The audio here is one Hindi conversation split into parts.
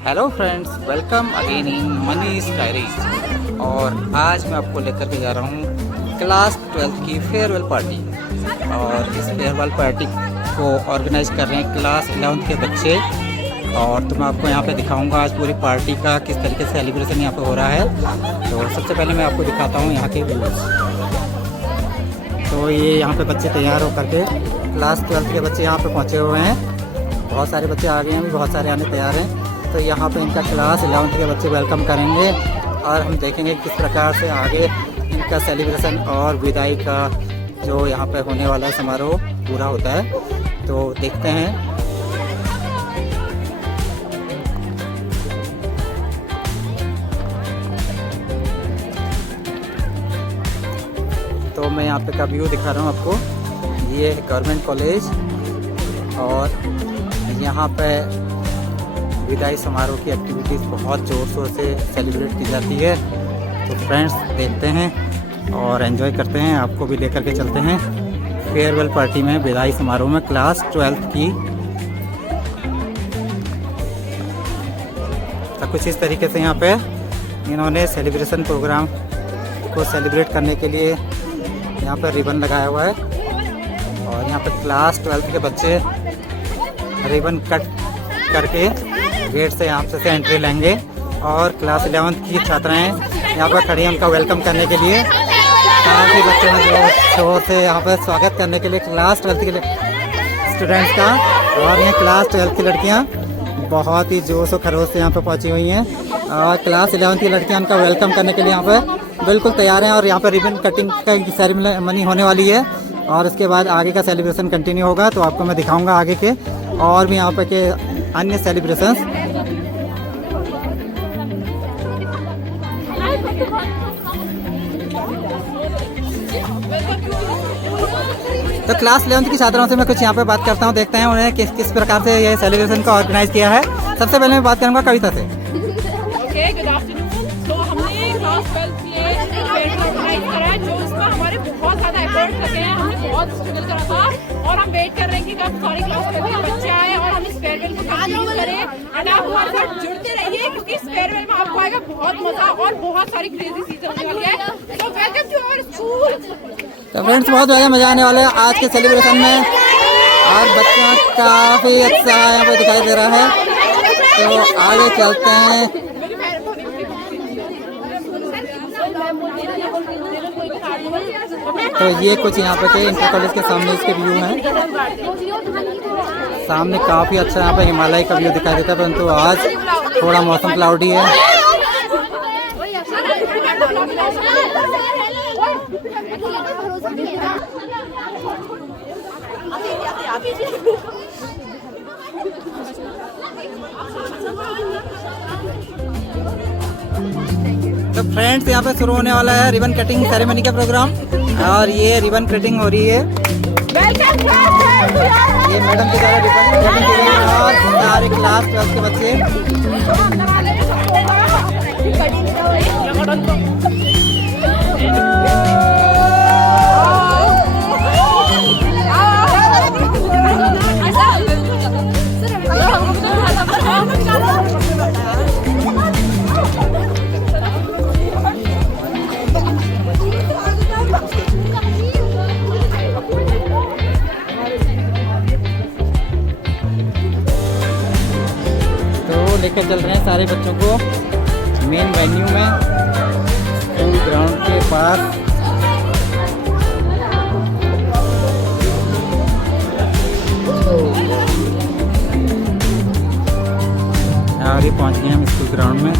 Hello friends, welcome again in Manish diaries. और आज मैं आपको लेकर के जा रहा हूँ क्लास 12 की फेयरवेल पार्टी। और इस फेयरवेल पार्टी को ऑर्गेनाइज कर रहे हैं क्लास 11 के बच्चे। और तो मैं आपको यहाँ पे दिखाऊंगा आज पूरी पार्टी का किस तरीके से सेलिब्रेशन यहाँ पे हो रहा है। तो सबसे पहले मैं आपको दिखाता हूँ यहाँ के व्यूज़। तो ये यहाँ पे बच्चे तैयार होकर के क्लास 12 के बच्चे यहाँ पे पहुँचे हुए हैं। बहुत सारे बच्चे आ गए हैं, अभी बहुत सारे आने तैयार हैं। तो यहाँ पे इनका क्लास 11 के बच्चे वेलकम करेंगे और हम देखेंगे किस प्रकार से आगे इनका सेलिब्रेशन और विदाई का जो यहाँ पे होने वाला समारोह पूरा होता है। तो देखते हैं। तो मैं यहाँ पे का व्यू दिखा रहा हूँ आपको। ये है गवर्नमेंट कॉलेज और यहाँ पे विदाई समारोह की एक्टिविटीज़ बहुत ज़ोर शोर से सेलिब्रेट की जाती है। तो फ्रेंड्स देखते हैं और एंजॉय करते हैं, आपको भी लेकर के चलते हैं फेयरवेल पार्टी में, विदाई समारोह में क्लास 12 की। तो कुछ इस तरीके से यहाँ पे इन्होंने सेलिब्रेशन प्रोग्राम को सेलिब्रेट करने के लिए यहाँ पर रिबन लगाया हुआ है। और यहाँ पर क्लास 12 के बच्चे रिबन कट करके गेट से यहाँ से एंट्री लेंगे और क्लास 11 की छात्राएं यहाँ पर खड़ी हैं उनका वेलकम करने के लिए। काफ़ी बच्चों ने जो शोर से यहाँ पर स्वागत करने के लिए क्लास 12 के स्टूडेंट्स का। और ये क्लास 12 की लड़कियाँ बहुत ही जोश और खरोश से यहाँ पर पहुँची हुई हैं। और क्लास 11 की लड़कियाँ उनका वेलकम करने के लिए यहाँ पर बिल्कुल तैयार हैं। और यहाँ पर रिबन कटिंग का सेरेमनी होने वाली है और इसके बाद आगे का सेलिब्रेशन कंटिन्यू होगा। तो आपको मैं दिखाऊँगा आगे के और भी यहाँ पर के अन्य सेलिब्रेशंस। तो क्लास 11 की छात्राओं से मैं कुछ यहाँ पे बात करता हूँ, देखते हैं उन्हें किस किस प्रकार से ये सेलिब्रेशन को ऑर्गेनाइज किया है। सबसे पहले मैं बात करूँगा कविता से। Okay, good afternoon. तो हमने क्लास 12 के इवेंट ऑर्गेनाइज करा है, जो इसमें हमारे बहुत ज़्यादा एफर्ट्स लगे हैं। हमने बहुत स्ट्रगल करा था और हम वेट कर रहे हैं कि कब सारे क्लास 12 के बच्चे आए और हम इस फेयरवेल को कंटिन्यू करें। एंड आप हमारे साथ जुड़ते रहिए क्योंकि इस फेयरवेल में आपको आएगा बहुत मजा और बहुत सारी क्रेजी चीजें होने वाली है। तो वेलकम टू आवर स्कूल। तो फ्रेंड्स बहुत ज़्यादा मज़ा आने वाला है आज के सेलिब्रेशन में और बच्चों काफ़ी अच्छा यहाँ पे दिखाई दे रहा है। तो आगे चलते हैं। तो ये कुछ यहाँ पे के इंटर कॉलेज के सामने इसके व्यू हैं। सामने काफ़ी अच्छा यहाँ पे हिमालय का व्यू दिखाई देता है, परंतु आज थोड़ा मौसम क्लाउडी है। तो फ्रेंड्स यहाँ पे शुरू होने वाला है रिबन कटिंग सेरेमनी का प्रोग्राम। और ये रिबन कटिंग हो रही है, ये मैडम के द्वारा रिबन कटिंग की गई है और सारे क्लास 12 के बच्चे। लेकर चल रहे हैं सारे बच्चों को मेन वेन्यू में, स्कूल ग्राउंड के पास। आगे पहुंच गए हम स्कूल ग्राउंड में।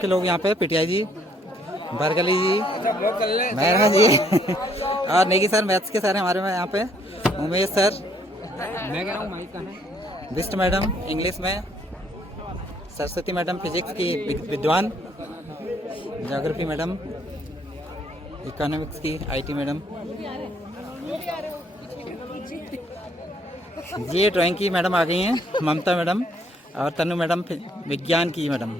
के लोग यहाँ पे, पीटीआई जी, बरगली जी, मेहरा जी और नेगी सर मैथ्स के सर हैं हमारे में यहाँ पे, उमेश सर, मैं कह रहा हूँ माइक का है, बिस्ट मैडम इंग्लिश में, सरस्वती मैडम फिजिक्स की विद्वान, ज्योग्राफी मैडम, इकोनॉमिक्स की आईटी मैडम, ये ड्राइंग की मैडम आ गई हैं, ममता मैडम, और तनु मैडम विज्ञान की मैडम।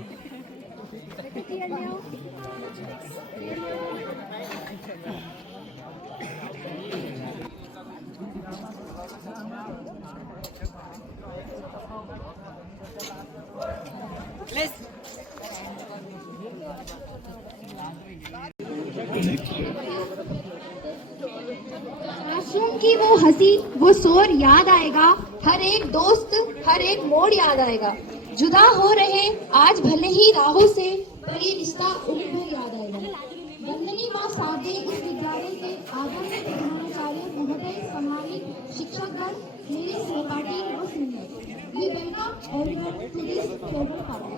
क्लासरूम की वो हंसी वो शोर याद आएगा, हर एक दोस्त हर एक मोड़ याद आएगा। जुदा हो रहे आज भले ही राहों से, पर ये रिश्ता उम्र भर याद आएगा। वंदनी माँ सादे इस विद्यालय के आदरणीय प्रधानाचार्य महोदय, सम्मानित शिक्षकगण, मेरे सहपाठी व senior, we welcome everyone to this farewell party.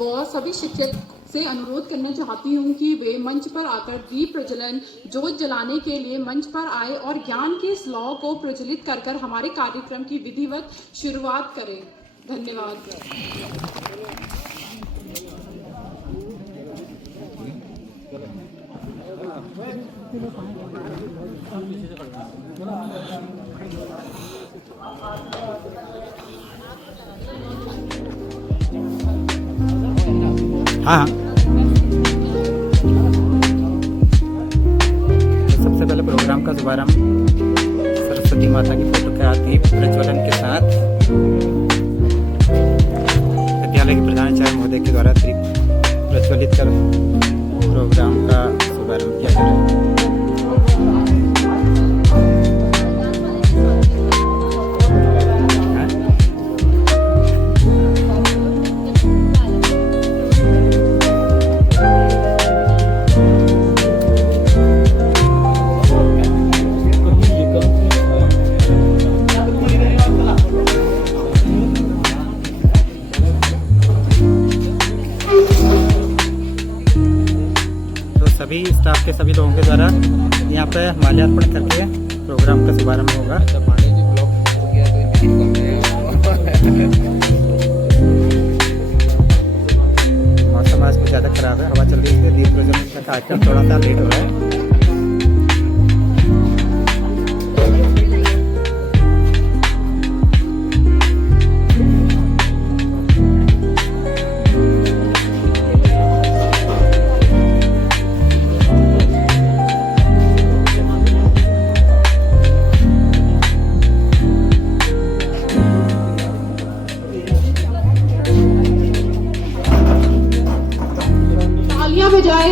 व सभी शिक्षक से अनुरोध करना चाहती हूँ कि वे मंच पर आकर दीप प्रज्वलन जोत जलाने के लिए मंच पर आए और ज्ञान के इस लौ को प्रज्वलित कर कर हमारे कार्यक्रम की विधिवत शुरुआत करें। धन्यवाद। हाँ, तो सबसे पहले प्रोग्राम का शुभारंभ सरस्वती माता की फोटो के दीप प्रज्वलन के साथ विद्यालय के प्रधानाचार्य महोदय के द्वारा दीप प्रज्वलित कर प्रोग्राम का शुभारंभ किया जाए। सभी स्टाफ के सभी लोगों के द्वारा यहाँ पे माल्यार्पण करके प्रोग्राम का शुभारंभ होगा। मौसम आज कुछ ज़्यादा खराब है, हवा चल रही है, दीप प्रज्वलन का कार्यक्रम थोड़ा सा लेट हो रहा है। बजाए।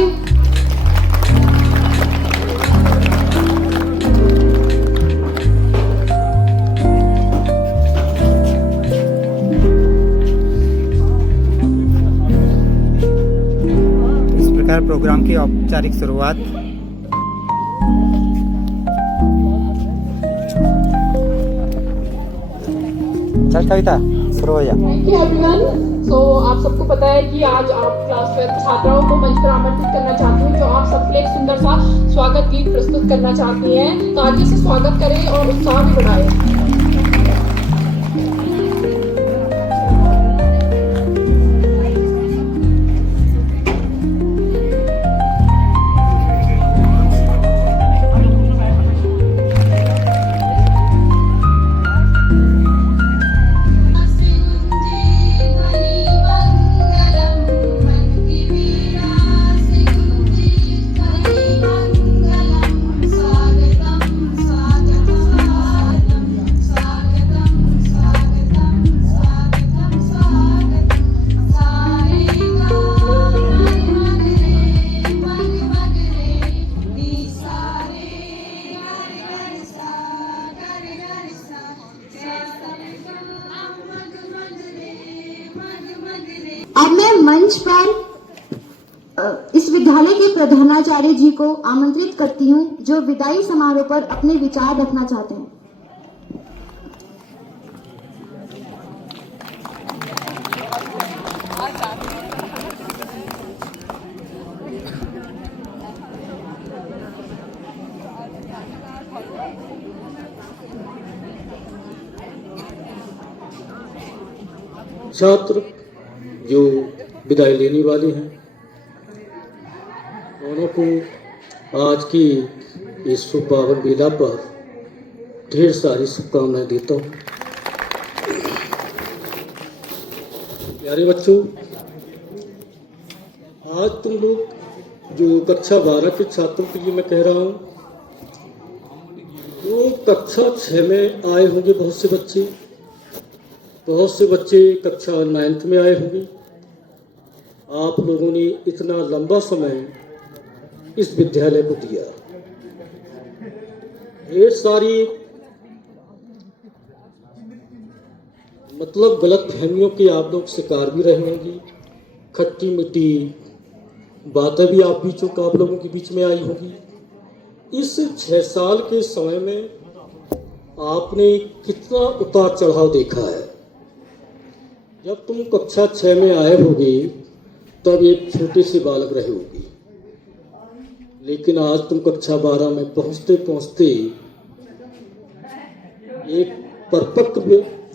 इस प्रकार प्रोग्राम की औपचारिक शुरुआत चल कविता शुरू हो जा। Thank you everyone. सो आप सबको पता है कि आज आप क्लास 12 छात्राओं को मंच पर आमंत्रित करना चाहती हूँ, जो आप सबके लिए एक सुंदर सा स्वागत गीत प्रस्तुत करना चाहती हैं। तो आगे से स्वागत करें और उत्साह भी बढ़ाएं। अब मैं मंच पर इस विद्यालय के प्रधानाचार्य जी को आमंत्रित करती हूं, जो विदाई समारोह पर अपने विचार रखना चाहते हैं। छात्र जो विदाई लेने वाले हैं, दोनों को आज की इस शुभ पावन बेला पर ढेर सारी शुभकामनाएं देता हूँ। प्यारे बच्चों, आज तुम लोग जो कक्षा 12 के छात्रों के लिए मैं कह रहा हूँ, वो कक्षा 6 में आए होंगे बहुत से बच्चे कक्षा 9th में आए होंगे। आप लोगों ने इतना लंबा समय इस विद्यालय को दिया, ढेर सारी मतलब गलत फहमियों के आप लोग शिकार भी रहे होंगे, खट्टी मीठी बातें भी आप लोगों के बीच में आई होगी। इस 6 साल के समय में आपने कितना उतार चढ़ाव देखा है। जब तुम कक्षा 6 में आए होगे तब एक छोटे से बालक रहे होगे, लेकिन आज तुम कक्षा 12 में पहुंचते पहुंचते एक परिपक्व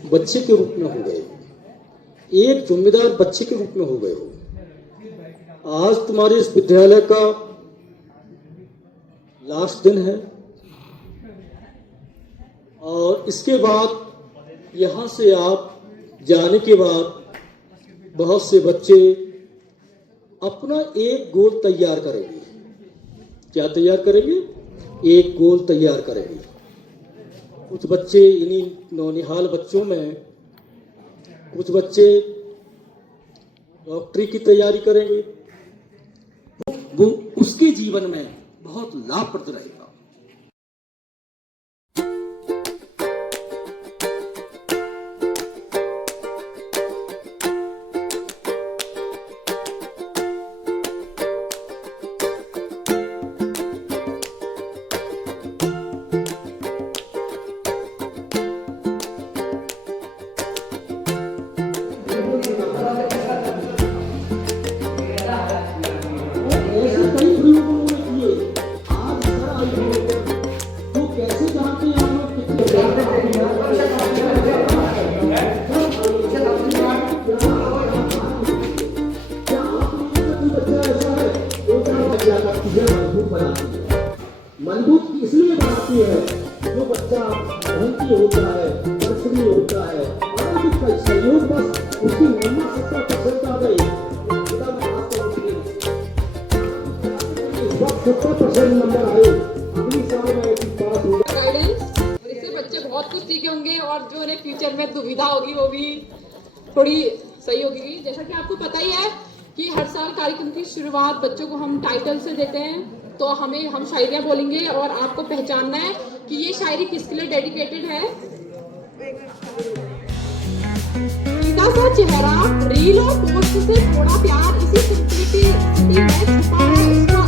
बच्चे के रूप में हो गए, एक जिम्मेदार बच्चे के रूप में हो गए हो। आज तुम्हारे इस विद्यालय का लास्ट दिन है और इसके बाद यहाँ से आप जाने के बाद बहुत से बच्चे अपना एक गोल तैयार करेंगे। क्या तैयार करेंगे? एक गोल तैयार करेंगे। कुछ बच्चे इन्हीं नौनिहाल बच्चों में कुछ बच्चे डॉक्टरी की तैयारी करेंगे, वो उसके जीवन में बहुत लाभप्रद रहेगा। मजबूत इसलिए बनाती है जो बच्चा मेहनती होता है, परिश्रमी होता है, और सहयोग बस उसकी मेहनत 70% आ गई। इस वक्त 70% नंबर आए, अगली साल में पास होगा। गाइडेंस, और इससे बच्चे बहुत कुछ सीखे होंगे और जो उन्हें फ्यूचर में दुविधा होगी वो भी थोड़ी सही होगी। जैसा कि आपको पता ही है कि हर साल कार्यक्रम की शुरुआत बच्चों को हम टाइटल से देते हैं, तो हम शायरियाँ बोलेंगे और आपको पहचानना है कि ये शायरी किसके लिए डेडिकेटेड है। सीधा सा चेहरा, रील और पोस्ट से थोड़ा प्यार, इसी सिंपलिसिटी में छुपा है उसका।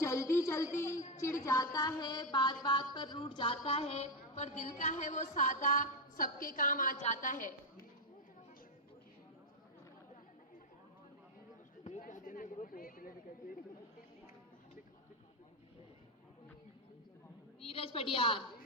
जल्दी जल्दी चिढ़ जाता है, बात बात पर रूठ जाता है, पर दिल का है वो सादा, सबके काम आ जाता है। नीरज पटियार।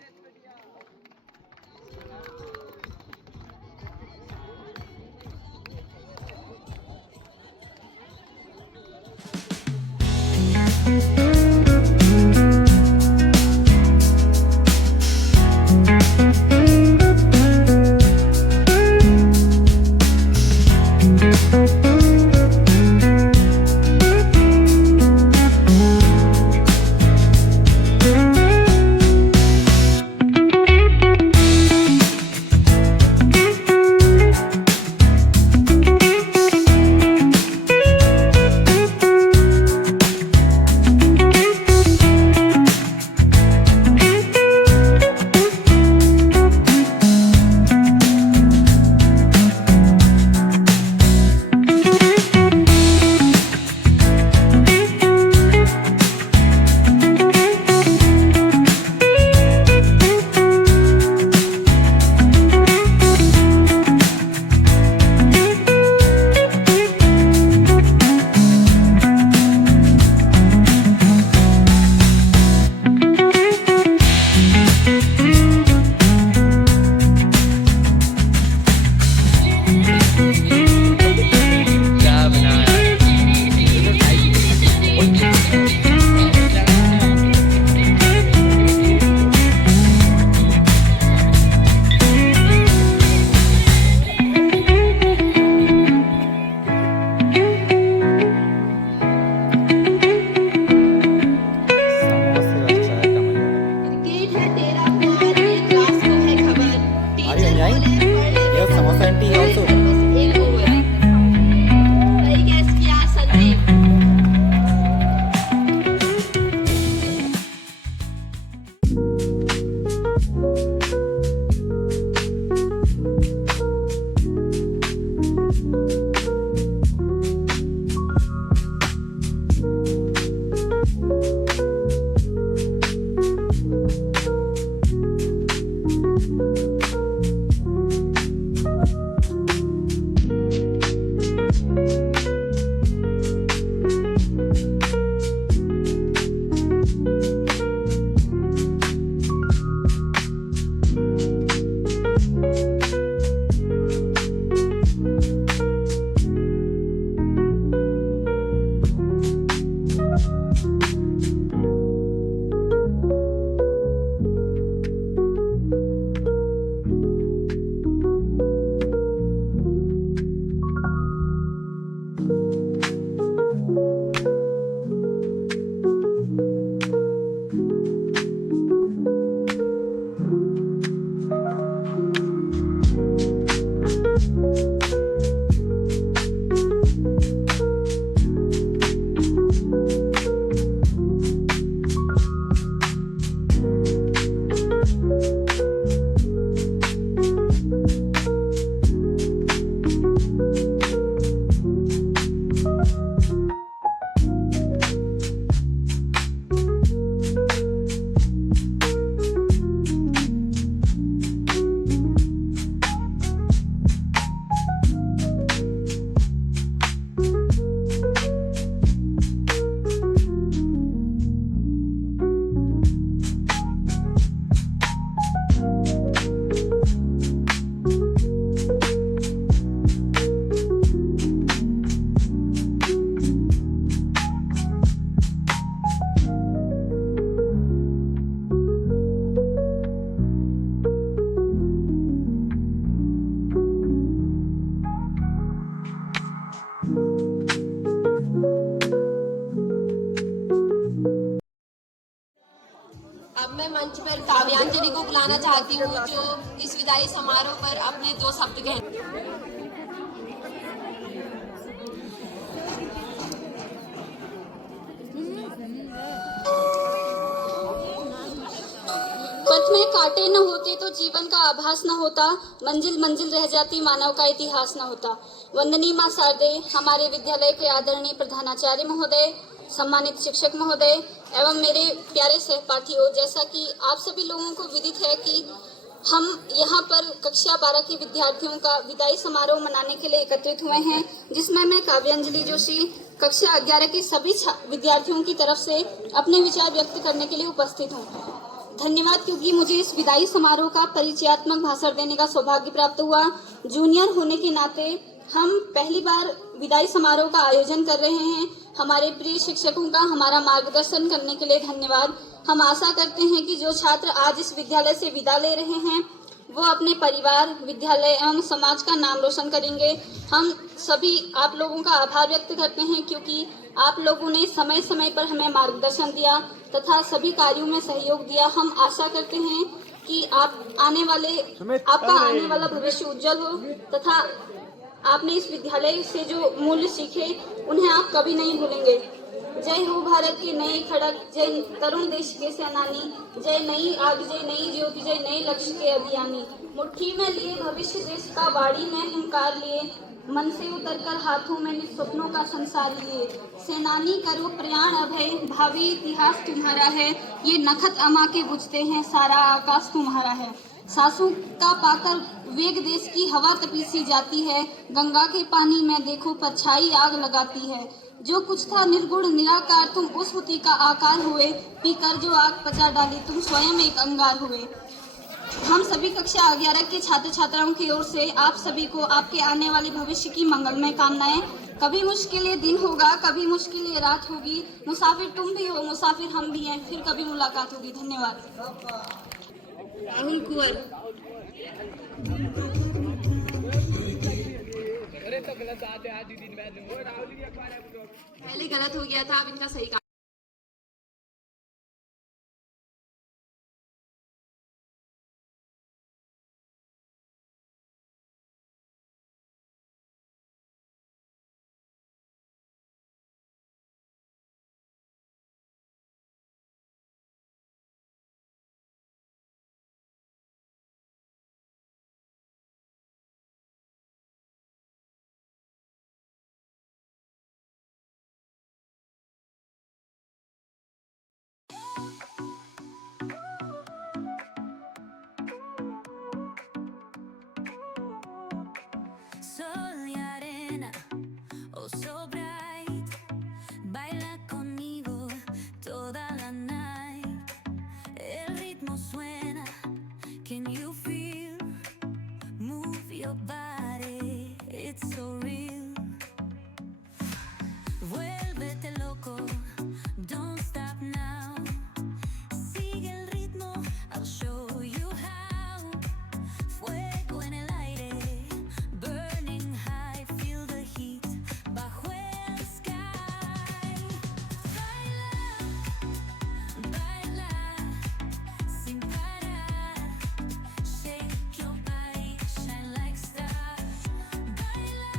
मैं मंच पर काव्यांजलि को बुलाना चाहती हूँ जो इस विदाई समारोह पर अपने 2 शब्द कहें। पथ में कांटे न होते तो जीवन का आभास न होता, मंजिल मंजिल रह जाती मानव का इतिहास न होता। वंदनीय मां शारदे, हमारे विद्यालय के आदरणीय प्रधानाचार्य महोदय, सम्मानित शिक्षक महोदय एवं मेरे प्यारे सहपाठियों, जैसा कि आप सभी लोगों को विदित है कि हम यहाँ पर कक्षा 12 के विद्यार्थियों का विदाई समारोह मनाने के लिए एकत्रित हुए हैं, जिसमें मैं काव्यांजलि जोशी कक्षा 11 के सभी विद्यार्थियों की तरफ से अपने विचार व्यक्त करने के लिए उपस्थित हूँ। धन्यवाद, क्योंकि मुझे इस विदाई समारोह का परिचयात्मक भाषण देने का सौभाग्य प्राप्त हुआ। जूनियर होने के नाते हम पहली बार विदाई समारोह का आयोजन कर रहे हैं। हमारे प्रिय शिक्षकों का हमारा मार्गदर्शन करने के लिए धन्यवाद। हम आशा करते हैं कि जो छात्र आज इस विद्यालय से विदा ले रहे हैं वो अपने परिवार, विद्यालय एवं समाज का नाम रोशन करेंगे। हम सभी आप लोगों का आभार व्यक्त करते हैं, क्योंकि आप लोगों ने समय समय पर हमें मार्गदर्शन दिया तथा सभी कार्यों में सहयोग दिया। हम आशा करते हैं कि आपका आने वाला भविष्य उज्जवल हो तथा आपने इस विद्यालय से जो मूल्य सीखे उन्हें आप कभी नहीं भूलेंगे। जय हो भारत के नए खड़क, जय तरुण देश के सेनानी, जय नई आग, जय नई ज्योति, जय नए लक्ष्य के अभियानी। मुट्ठी में लिए भविष्य देश का, बाड़ी में हुंकार लिए, मन से उतरकर हाथों में स्वप्नों का संसार लिए। सेनानी करो प्रयाण अभय, भावी इतिहास तुम्हारा है, ये नखत अमा के बुझते हैं, सारा आकाश तुम्हारा है। सांसों का पाकर वेग देश की हवा तपीसी जाती है, गंगा के पानी में देखो परछाई आग लगाती है। जो कुछ था निर्गुण निराकार तुम उस हुती का आकार हुए, पीकर जो आग पचा डाली तुम स्वयं एक अंगार हुए। हम सभी कक्षा 11 के छात्र छात्राओं की ओर से आप सभी को आपके आने वाले भविष्य की मंगलमय कामनाएं। कभी मुश्किल दिन होगा, कभी मुश्किल रात होगी, मुसाफिर तुम भी हो, मुसाफिर हम भी हैं, फिर कभी मुलाकात होगी। धन्यवाद। राहुल कुंवर। पहले गलत हो गया था, अब इनका सही Sol y arena, oh so bright, baila conmigo toda la night. El ritmo suena, can you feel? Move your body, it's so real. Vuélvete loco, don't stop now. Sigue el ritmo, I'll show you how. Fuego en el aire, burning high, feel the heat bajo el sky. Baila, baila, sin parar. Shake your body, shine like stars. Baila,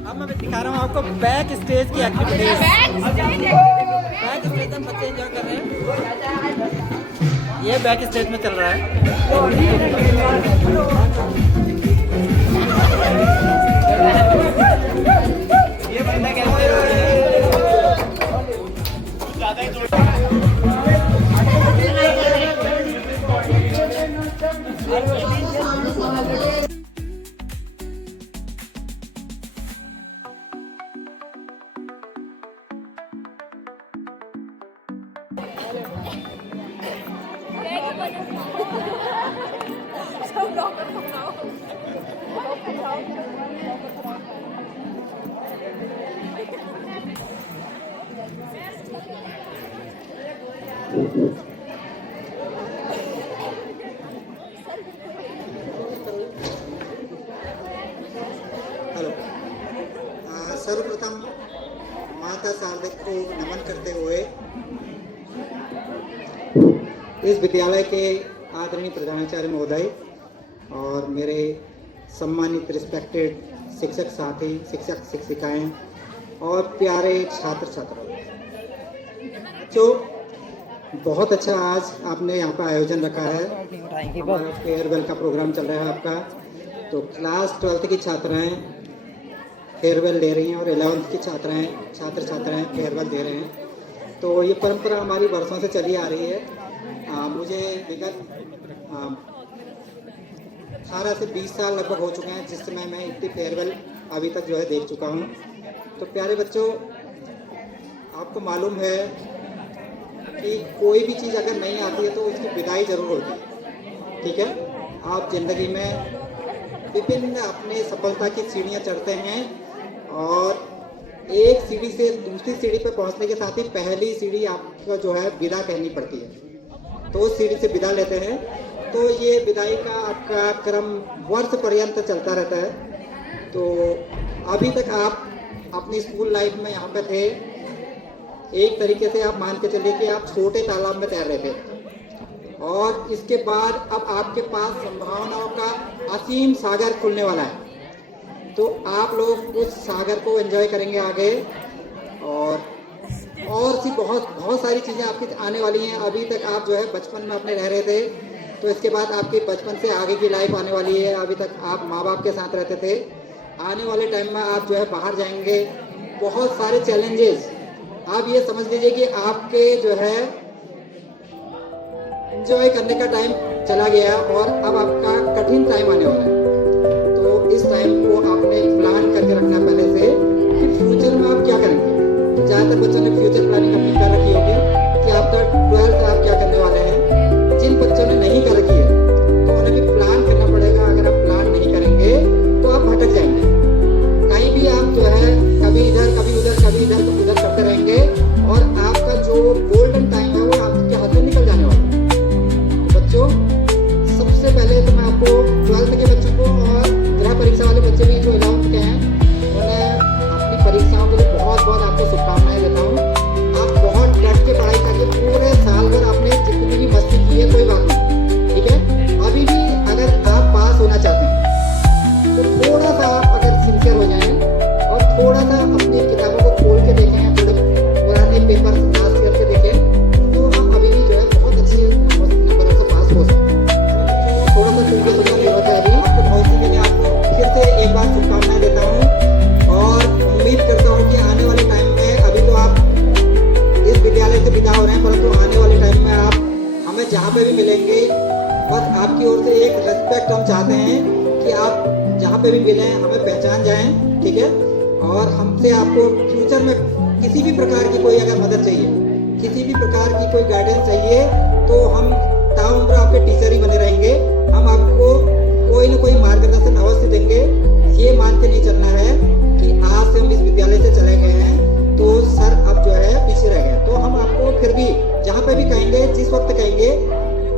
अब मैं दिखा रहा हूँ आपको बैक स्टेज की एक्टिविटीज। बैक स्टेज में बच्चे एंजॉय कर रहे हैं। ये बैक स्टेज में चल रहा है। ये बंदा कैसे हेलो। सर्वप्रथम माता शारदा को नमन करते हुए इस विद्यालय के आदरणीय प्रधानाचार्य महोदय और मेरे सम्मानित रिस्पेक्टेड शिक्षक साथी, शिक्षक शिक्षिकाएं और प्यारे छात्र छात्राओं, जो बहुत अच्छा आज आपने यहाँ पर आयोजन रखा है। हमारा फेयरवेल का प्रोग्राम चल रहा है आपका। तो क्लास 12th की छात्राएं फेयरवेल ले रही हैं और 11th की छात्र छात्राएं फेयरवेल दे रहे हैं। तो ये परंपरा हमारी वर्षों से चली आ रही है। मुझे विगत 18 से 20 साल लगभग हो चुके हैं जिस समय मैं इतनी फेयरवेल अभी तक जो है देख चुका हूँ। तो प्यारे बच्चों, आपको मालूम है कि कोई भी चीज़ अगर नहीं आती है तो उसकी विदाई ज़रूर होती है। ठीक है, आप ज़िंदगी में विभिन्न अपने सफलता की सीढ़ियाँ चढ़ते हैं और एक सीढ़ी से दूसरी सीढ़ी पर पहुंचने के साथ ही पहली सीढ़ी आपको जो है विदा कहनी पड़ती है। तो उस सीढ़ी से विदा लेते हैं। तो ये विदाई का आपका क्रम वर्ष पर्यंत चलता रहता है। तो अभी तक आप अपनी स्कूल लाइफ में यहाँ पे थे, एक तरीके से आप मान के चलिए कि आप छोटे तालाब में तैर रहे थे और इसके बाद अब आपके पास संभावनाओं का असीम सागर खुलने वाला है। तो आप लोग उस सागर को एंजॉय करेंगे आगे और सी बहुत सारी चीज़ें आपकी आने वाली हैं। अभी तक आप जो है बचपन में अपने रह रहे थे, तो इसके बाद आपके बचपन से आगे की लाइफ आने वाली है। अभी तक आप माँ बाप के साथ रहते थे, आने वाले टाइम में आप जो है बाहर जाएंगे, बहुत सारे चैलेंजेस। आप ये समझ लीजिए कि आपके जो है एंजॉय करने का टाइम चला गया और अब आपका कठिन टाइम आने वाला है। तो इस टाइम को आपने प्लान करके रखना पहले से कि फ्यूचर में आप क्या करेंगे। ज़्यादातर बच्चों ने फ्यूचर प्लानिंग अपनी कर रखी होगी कि आपका 12th आप क्या करने वाले हैं। जिन बच्चों ने नहीं कर रखी है तो उन्हें भी प्लान करना पड़ेगा। अगर आप प्लान नहीं करेंगे तो आप भटक जाएंगे, कहीं भी आप जो है कभी इधर कभी उधर कभी इधर तो उधर करते रहेंगे और आपका जो गोल्डन टाइम है वो आपके हाथ से निकल जाने वाला है। तो बच्चों, सबसे पहले तो मैं आपको 12th के बच्चों को और गृह परीक्षा वाले बच्चे भी जो 11th के हैं उन्हें अपनी परीक्षाओं के लिए बहुत बहुत आपको शुभकामनाएं देता हूँ। आप बहुत डट के पढ़ाई करके पूरे साल भर आपने जितनी भी मस्ती की है कोई बात नहीं, ठीक है। अभी भी अगर आप पास होना चाहते हैं तो थोड़ा सा आप अगर सिंसियर हो जाएं और थोड़ा सा अपनी किताबों को खोल के देखें, थोड़े पुराने पेपर पास करके देखें, तो आप अभी भी जो है बहुत अच्छे नंबरों से पास हो सकते हैं। थोड़ा सा चूंकि सुनना जरूरत है। अभी आपके भविष्य के लिए आपको फिर से एक बार शुभकामनाएं देता हूँ और उम्मीद करता हूँ कि आने वाले टाइम में, अभी तो आप इस विद्यालय से विदा हो रहे हैं, परंतु आने वाले टाइम में आप हमें जहाँ पे भी मिलेंगे, बस आपकी ओर से एक रेस्पेक्ट हम चाहते हैं कि आप जहाँ पे भी मिलें हमें पहचान जाएं, ठीक है। और हमसे आपको फ्यूचर में किसी भी प्रकार की कोई अगर मदद चाहिए, किसी भी प्रकार की कोई गाइडेंस चाहिए, तो हम ताउम्र आपके टीचर ही बने रहेंगे। हम आपको कोई ना कोई मार्गदर्शन अवश्य देंगे। ये मान के नहीं चलना है कि आज से हम इस विद्यालय से चले गए हैं तो सर अब जो है पीछे रह गए। तो हम आपको फिर भी जहाँ पे भी कहेंगे, जिस वक्त कहेंगे,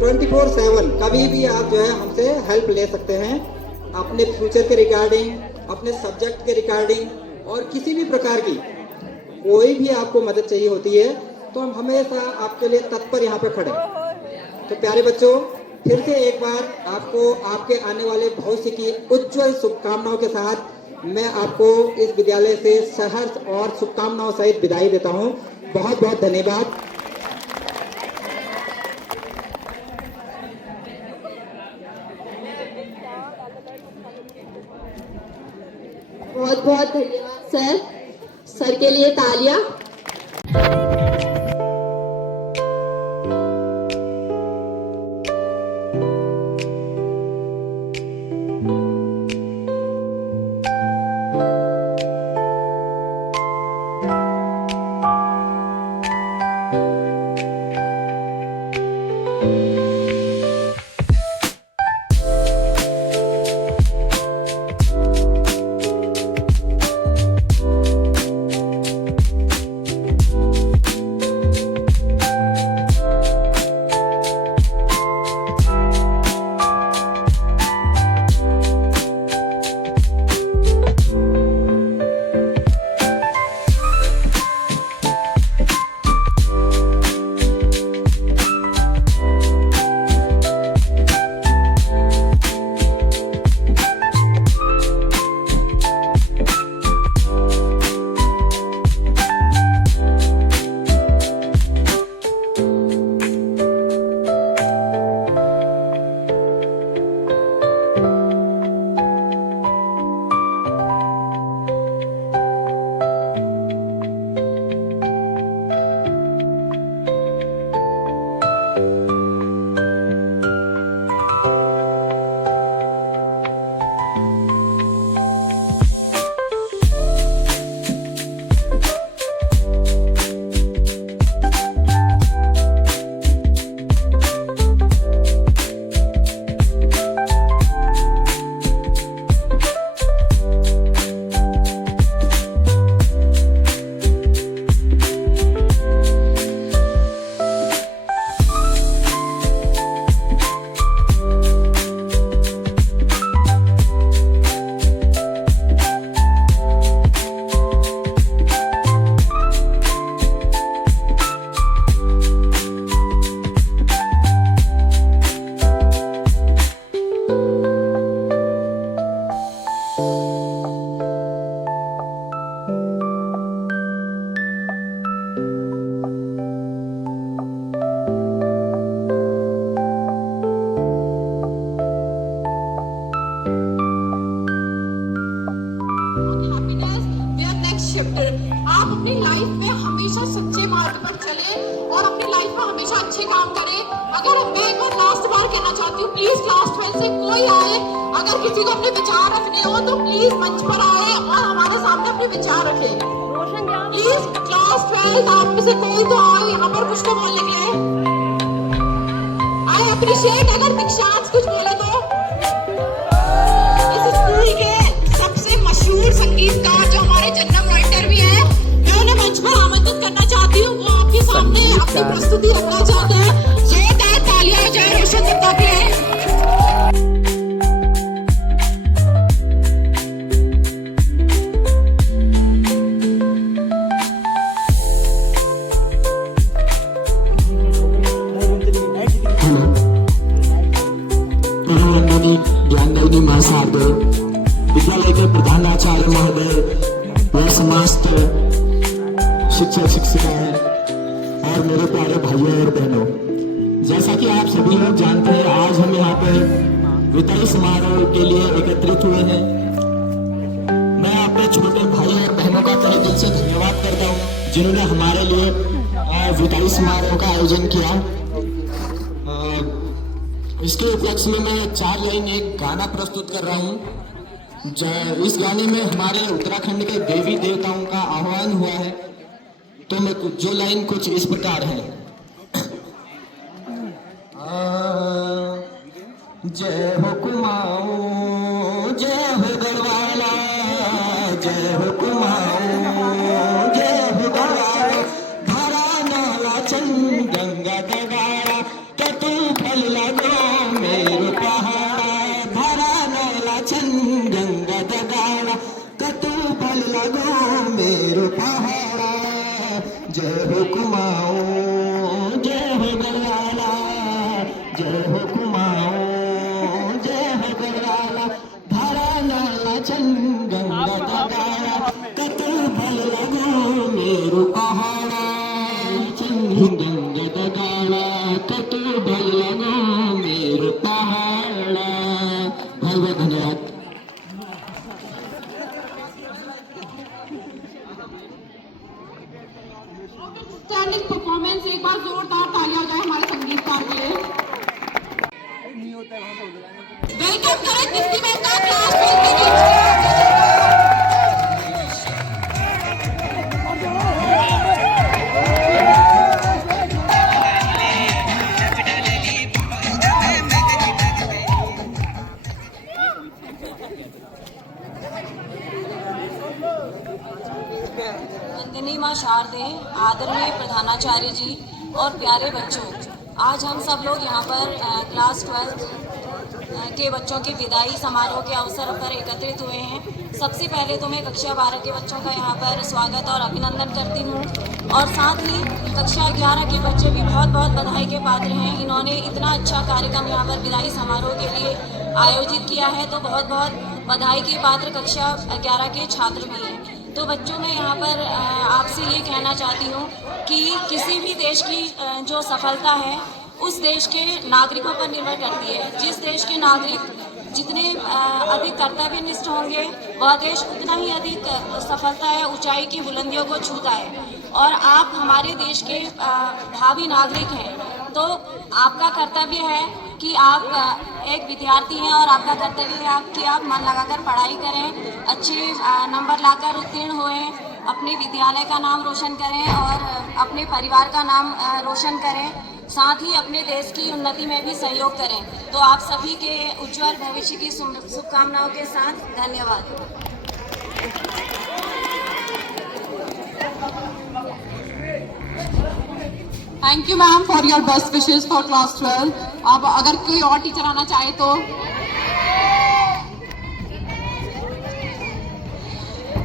24/7 कभी भी आप जो है हमसे हेल्प ले सकते हैं अपने फ्यूचर के रिगार्डिंग, अपने सब्जेक्ट के रिगार्डिंग और किसी भी प्रकार की कोई भी आपको मदद चाहिए होती है तो हम हमेशा आपके लिए तत्पर यहाँ पे खड़े। तो प्यारे बच्चों, फिर से एक बार आपको आपके आने वाले भविष्य की उज्जवल शुभकामनाओं के साथ मैं आपको इस विद्यालय से सहर्ष और शुभकामनाओं सहित विदाई देता हूँ। बहुत बहुत धन्यवाद। बहुत बहुत धन्यवाद सर। सर के लिए तालियां। आप अपनी लाइफ में हमेशा सच्चे मार्ग पर चले और अपनी लाइफ में हमेशा अच्छे काम करें। अगर मैं एक बार लास्ट बार कहना चाहती हूँ, प्लीज क्लास 12 से कोई आए, अगर किसी को अपने विचार रखने हो तो प्लीज मंच पर आए और हमारे सामने अपने विचार रखे। प्लीज क्लास 12 आप में से कोई तो आए यहाँ पर कुछ तो बोलने के लिए। आई अप्रिशिएट अगर दीक्षांत कुछ बोले तो। इस स्कूल के सबसे मशहूर संगीतकार जो हमारे जन्नम राइटर भी हैं, मैं उन्हें मंच पर आमंत्रित करना चाहती हूँ। वो आपके सामने अपनी प्रस्तुति रखना चाहते हैं। जोरदार तालियां जय रोशन दत्ता के लिए। ज्ञानदेवी महासागर विद्यालय के प्रधानाचार्य महोदय व समस्त शिक्षक शिक्षिकाएं और मेरे प्यारे भाइयों और बहनों, जैसा कि आप सभी लोग जानते हैं, आज हम यहाँ पर विदाई समारोह के लिए एकत्रित हुए हैं। मैं अपने छोटे भाई और बहनों का तहे दिल से धन्यवाद करता हूँ जिन्होंने हमारे लिए विदाई समारोह का आयोजन किया। इसके उपलक्ष्य में मैं 4 लाइन एक गाना प्रस्तुत कर रहा हूँ। इस गाने में हमारे उत्तराखंड के देवी देवताओं का आह्वान हुआ है, तो मैं जो लाइन कुछ इस प्रकार है। जय हो कुमाऊं, जय हो गढ़वाला, जय हो कुमाऊं, जय हो गढ़वाला, धारा नाला चंद गंगा दगाड़ा, कतू फल लगो मेरो पहाड़ा, धारा नाला चंद गंगा दगाड़ा, कतू फल लगो मेरो पहाड़ा। जय हो कुमाऊं, जय हो गढ़वाला, जय हो कुमाऊं, जय हो गढ़वाला, धारा नाला चंद गंगा बहुत बहुत धन्यवाद। स्टैंडिंग परफॉर्मेंस, एक बार जोरदार तालियां हो जाए हमारे संगीतकार के लिए। वेलकम करें दीप्ति मेहता क्लास 12 के टीचर। वंदनीय मां शारदे, आदरणीय प्रधानाचार्य जी और प्यारे बच्चों, आज हम सब लोग यहाँ पर क्लास 12 के बच्चों के विदाई समारोह के अवसर पर एकत्रित हुए हैं। सबसे पहले तो मैं कक्षा 12 के बच्चों का यहाँ पर स्वागत और अभिनंदन करती हूँ और साथ ही कक्षा 11 के बच्चे भी बहुत बहुत बधाई के पात्र हैं। इन्होंने इतना अच्छा कार्यक्रम यहाँ पर विदाई समारोह के लिए आयोजित किया है, तो बहुत बहुत बधाई के पात्र कक्षा 11 के छात्र भी हैं। तो बच्चों, मैं यहाँ पर आपसे ये कहना चाहती हूँ कि किसी भी देश की जो सफलता है उस देश के नागरिकों पर निर्भर करती है। जिस देश के नागरिक जितने अधिक कर्तव्यनिष्ठ होंगे, वह देश उतना ही अधिक सफलता है, ऊंचाई की बुलंदियों को छूता है। और आप हमारे देश के भावी नागरिक हैं, तो आपका कर्तव्य है कि आप एक विद्यार्थी हैं और आपका कर्तव्य है कि आप मन लगाकर पढ़ाई करें, अच्छे नंबर लाकर उत्तीर्ण होएं, अपने विद्यालय का नाम रोशन करें और अपने परिवार का नाम रोशन करें, साथ ही अपने देश की उन्नति में भी सहयोग करें। तो आप सभी के उज्जवल भविष्य की शुभकामनाओं के साथ धन्यवाद। Thank you ma'am for your best wishes for class 12। अब अगर कोई और टीचर आना चाहे तो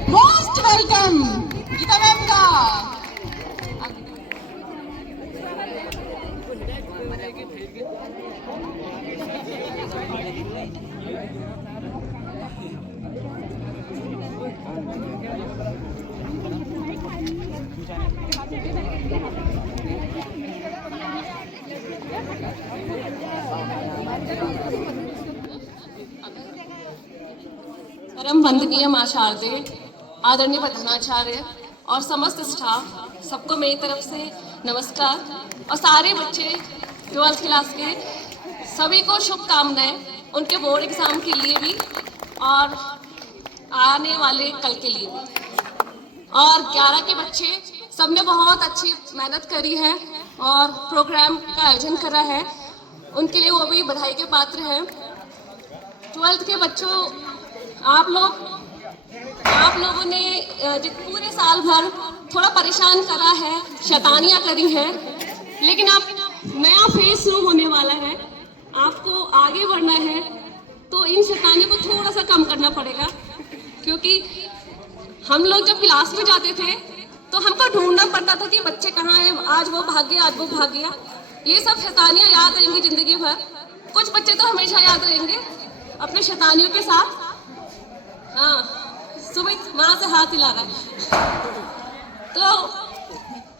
मोस्ट वेलकम गीता मैम का। परम वंदनीय मां शारदे, आदरणीय प्रधानाचार्य और समस्त स्टाफ, सबको मेरी तरफ से नमस्कार। और सारे बच्चे 12th क्लास के सभी को शुभकामनाएं, उनके बोर्ड एग्जाम के लिए भी और आने वाले कल के लिए भी। और 11 के बच्चे सबने बहुत अच्छी मेहनत करी है और प्रोग्राम का आयोजन करा है, उनके लिए वो भी बधाई के पात्र हैं। 12th के बच्चों, आप लोगों ने पूरे साल भर थोड़ा परेशान करा है, शैतानियाँ करी हैं, लेकिन अब नया फेज शुरू होने वाला है, आपको आगे बढ़ना है, तो इन शैतानियों को थोड़ा सा कम करना पड़ेगा। क्योंकि हम लोग जब क्लास में जाते थे तो हमको ढूंढना पड़ता था कि बच्चे कहाँ हैं, आज वो भाग गया, आज वो भाग गया। ये सब शैतानियाँ याद रहेंगी जिंदगी भर। कुछ बच्चे तो हमेशा याद रहेंगे अपने शैतानियों के साथ। हाँ, सुमित वहां से हाथ हिला रहा है। तो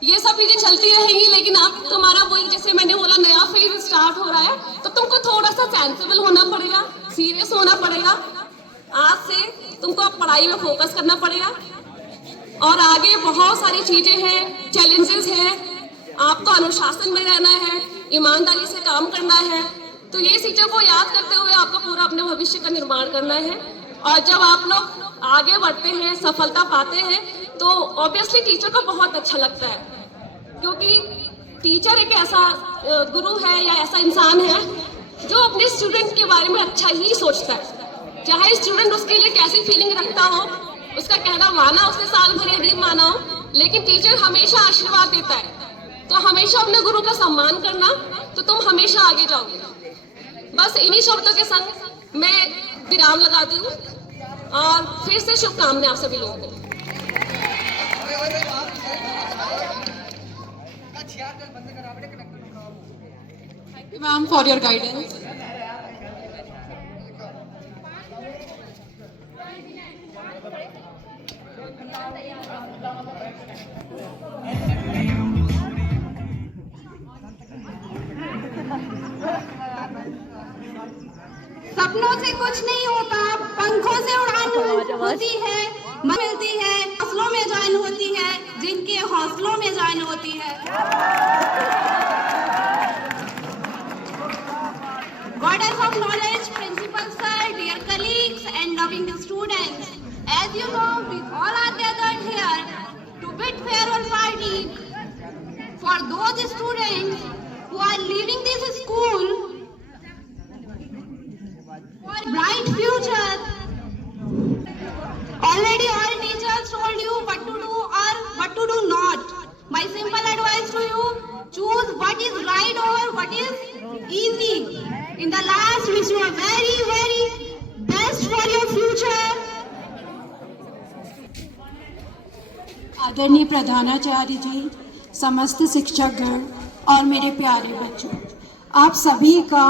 ये सब चीजें चलती रहेंगी, लेकिन अब तुम्हारा वही, जैसे मैंने बोला, नया फेज स्टार्ट हो रहा है, तो तुमको थोड़ा सा सेंसिबल होना पड़ेगा, सीरियस होना पड़ेगा। आज से तुमको अब पढ़ाई में फोकस करना पड़ेगा और आगे बहुत सारी चीजें हैं, चैलेंजेस हैं, आपको अनुशासन में रहना है, ईमानदारी से काम करना है। तो ये चीजों को याद करते हुए आपको पूरा अपने भविष्य का निर्माण करना है। और जब आप लोग आगे बढ़ते हैं, सफलता पाते हैं, तो ऑब्वियसली टीचर को बहुत अच्छा लगता है, क्योंकि टीचर एक ऐसा गुरु है या ऐसा इंसान है जो अपने स्टूडेंट के बारे में अच्छा ही सोचता है। चाहे स्टूडेंट उसके लिए कैसी फीलिंग रखता हो, उसका कहना माना उसने साल भर या नहीं माना हो, लेकिन टीचर हमेशा आशीर्वाद देता है। तो हमेशा अपने गुरु का सम्मान करना, तो तुम हमेशा आगे जाओगे। बस इन्हीं शब्दों के संग मैं विराम लगाती हूँ और फिर से शुभकामनाएं आप सभी लोगों को। Thank you ma'am for your guidance. सपनों से कुछ नहीं होता, पंखों से उड़ान होती है, मिलती है, हौसलों में जान होती है, जिनके हौसलों में जान होती है। Goddess of knowledge, principal sir, dear colleagues and loving students, as you know, we all are gathered here to bid farewell party for those students who are leaving this school for bright future. Already all teachers told you what to do or what to do not. My simple advice to you, choose what is right or what is easy. In the last, wish you a very, very best for your future. आदरणीय प्रधानाचार्य जी, समस्त शिक्षकगण और मेरे प्यारे बच्चों, आप सभी का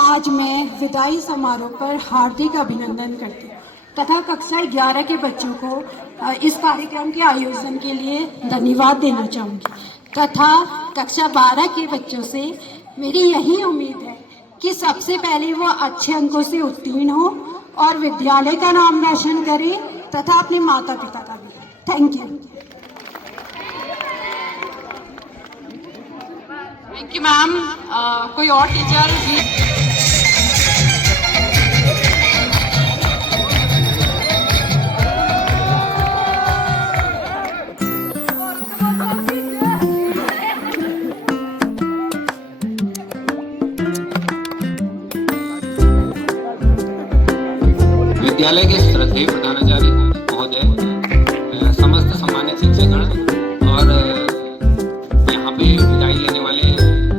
आज मैं विदाई समारोह पर हार्दिक अभिनंदन करती हूँ तथा कक्षा 11 के बच्चों को इस कार्यक्रम के आयोजन के लिए धन्यवाद देना चाहूँगी तथा कक्षा 12 के बच्चों से मेरी यही उम्मीद है कि सबसे पहले वो अच्छे अंकों से उत्तीर्ण हो और विद्यालय का नाम रोशन करे तथा अपने माता पिता का भी। Thank you. Thank you ma'am. कोई और टीचर? विद्यालय के श्रद्धेय प्रधानाचार्य महोदय, समस्त सम्मानित शिक्षकगण और यहाँ पे विदाई लेने वाले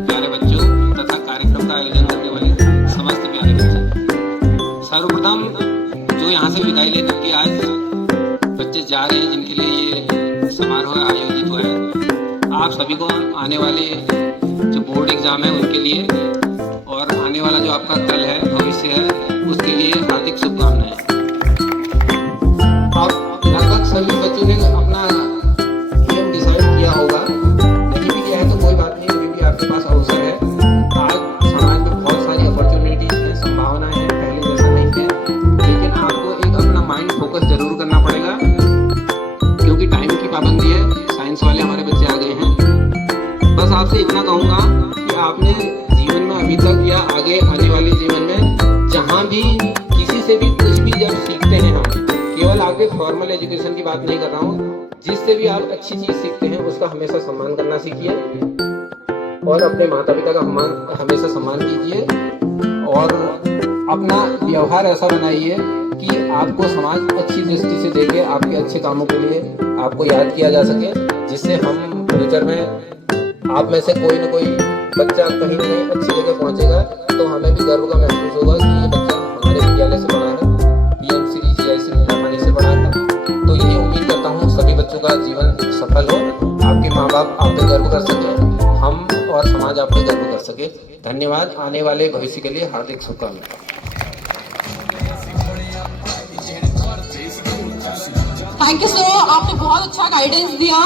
प्यारे बच्चों तथा कार्यक्रम का आयोजन करने वाले समस्त प्यारे बच्चे, सर्वप्रथम जो यहाँ से विदाई लेने के आज बच्चे जा रहे हैं, जिनके लिए ये समारोह आयोजित हुआ है, आप सभी को आने वाले जो बोर्ड एग्जाम है उनके लिए और आने वाला जो आपका कल है, भविष्य है, उसके लिए हार्दिक शुभकामनाएं। अब लगभग सभी बच्चों ने अपना गेम डिसाइड किया होगा, नहीं भी किया है तो कोई बात नहीं, अभी भी आपके पास अवसर है। आज समाज में बहुत सारी अपॉर्चुनिटीज हैं, संभावनाएं हैं, पहले जैसा नहीं है, लेकिन आपको एक अपना माइंड फोकस जरूर करना पड़ेगा क्योंकि टाइम की पाबंदी है। साइंस वाले हमारे बच्चे आ गए हैं। बस आपसे इतना कहूँगा कि आपने जीवन में अभी तक या आगे आने वाले जीवन में जहाँ भी किसी से भी कुछ भी जब सीखते हैं, हम केवल आपके फॉर्मल एजुकेशन की बात नहीं कर रहा हूँ, जिससे भी आप अच्छी चीज़ सीखते हैं उसका हमेशा सम्मान करना सीखिए और अपने माता पिता का हमेशा सम्मान कीजिए और अपना व्यवहार ऐसा बनाइए कि आपको समाज अच्छी दृष्टि से देखे, आपके अच्छे कामों के लिए आपको याद किया जा सके, जिससे हम फ्यूचर में आप में से कोई न कोई बच्चा कहीं न कहीं अच्छी जगह पहुंचेगा तो हमें भी गर्व का महसूस होगा कि ये बच्चा हमारे विद्यालय से पढ़ा है, पीएम श्री जीआईसी नीलामणि से पढ़ा है। तो यही उम्मीद करता हूँ सभी बच्चों का जीवन सफल हो, आपके माँ बाप आप पे गर्व कर सके, हम और समाज आप पे गर्व कर सके। धन्यवाद। आने वाले भविष्य के लिए हार्दिक शुभकामनाएं। थैंक यू सर, आपने बहुत अच्छा गाइडेंस दिया।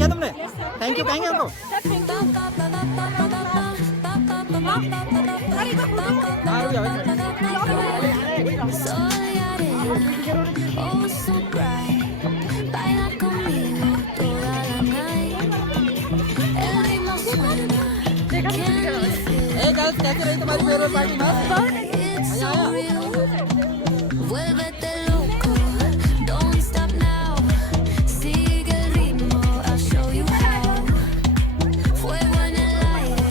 किया तुमने? थैंक यू कहेंगे उनको? हाँ, रुक जाओ। Oh, so bright. Baila conmigo toda la night. El ritmo suena. ए गर्ल्स, कैसी रही तुम्हारी farewell party? It's so real. Vuélvete loco. Don't stop now. Sigue el ritmo. I'll show you how. Fuego en el aire.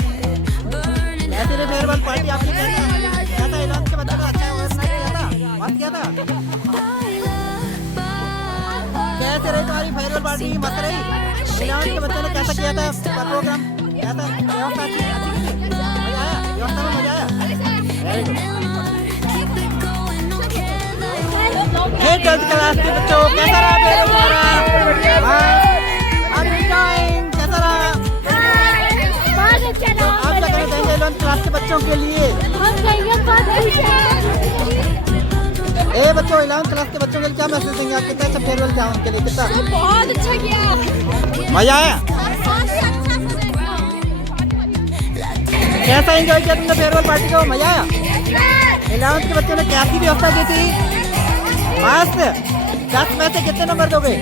Burning कैसी रही फेयरवेल पार्टी आपकी? कैसा इलाज के बच्चों ने अच्छा ऑर्गेनाइज किया था? मस्त किया था? कैसे रही तुम्हारी फेयरवेल पार्टी? मस्त रही? इलाज के बच्चों ने कैसा किया था प्रोग्राम? कैसा व्यवस्था अच्छी थी? मजा आया? व्यवस्था में मजा आया? हे ट्वेल्थ क्लास के बच्चों, कैसा रहा फेयरवेल तुम्हारा? आप एंजॉयिंग? कैसा रहा? आप क्या कहना चाहेंगे 11th क्लास के बच्चों के लिए? ए बच्चों, 11th क्लास के बच्चों के लिए क्या मैसेज देंगे आप? कितना अच्छा फेयरवेल था उनके लिए? कितना बहुत अच्छा किया। मजा आया? कैसा एंजॉय किया तुमने फेयरवेल पार्टी को? मजा आया? 11th के बच्चों ने क्या की व्यवस्था की थी? मस्त। 10 में से कितने नंबर दोगे?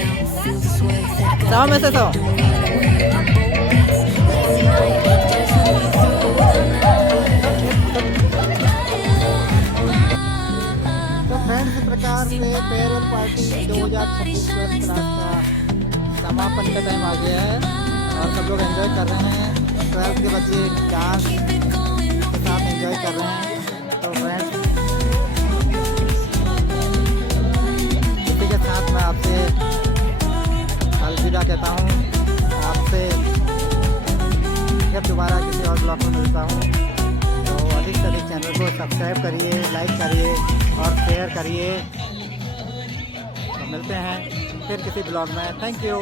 100 में से 100? तो फ्रेंड्स, इस प्रकार से फेयरवेल पार्टी 2026 12th क्लास का समापन का टाइम आ गया है और सब लोग एंजॉय कर रहे हैं। 12th के बच्चे डांस के साथ एंजॉय कर रहे हैं। तो फ्रेंड्स, इसी के साथ मैं आपसे अलविदा कहता हूँ। आपसे फिर दोबारा किसी और ब्लॉग में मिलता हूँ। तो अधिक से अधिक चैनल को सब्सक्राइब करिए, लाइक करिए और शेयर करिए। तो मिलते हैं फिर किसी ब्लॉग में। Thank you.